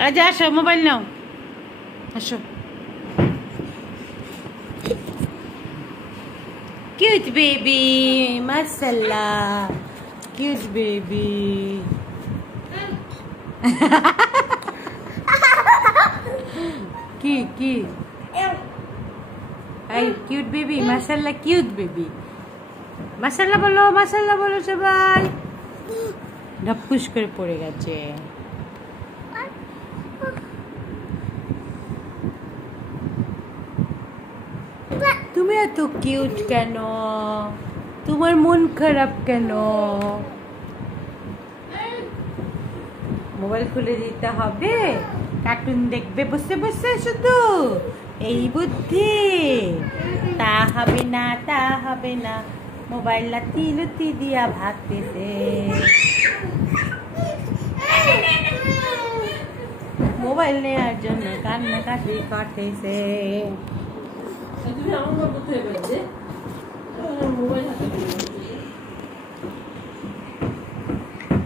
আচ্ছা আসো মোবাইল নাও আসো কিউট বেবি মাশাআল্লাহ কিউট বেবি কি এই কিউট বেবি মাশাআল্লাহ কিউট বেবি মাশাআল্লাহ বলো সবাই ঢপুস করে পড়ে গেছে তুমি এত কিউট কেন তোমার মন খারাপ কেন মোবাইল খুলে দিতে হবে কার্টুন দেখবে বসে বসে শুধু এই বুদ্ধি তা হবে না মোবাইল লাতি লুতি দিয়া ভাগতেছে মোবাইল নেওয়ার জন্য কান্নাকাটি করতেছে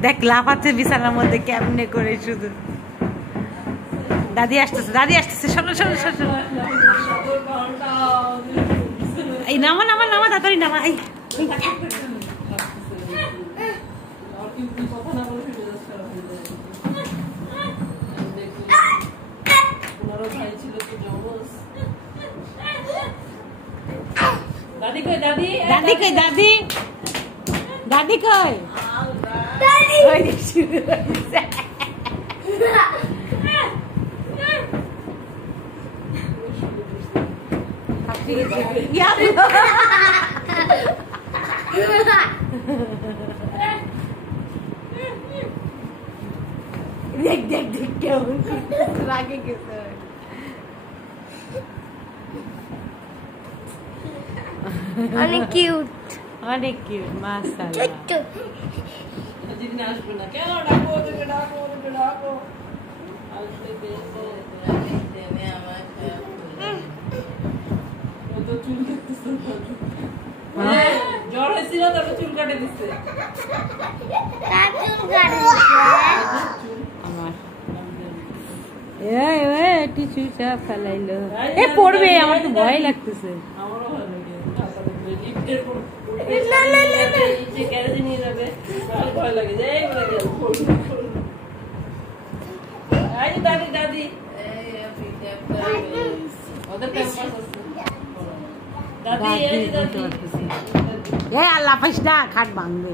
দেখ লাফাচ্ছে বিছানার মধ্যে কেমনে করে শুধু দাদি আসতেছে শোনো এই নামা তাড়াতাড়ি নামা এই দাদি কই দেখ কেমন রাগে গেছে অনেক কিউট মাশাআল্লাহ দিদি আসবে না কেন ডাকো আসবে দেনে আমার ও তো চুল কাটতেছে জ্বর হয়েছিল তারপর চুল কাটে দিচ্ছে তার চুল কাটে আমার টিস্যু সব ফেলাইলো পড়বে আমার তো ভয় লাগতেছে আমারও ভয় লাগে আল্লাহ পাইস না খাট ভাঙবে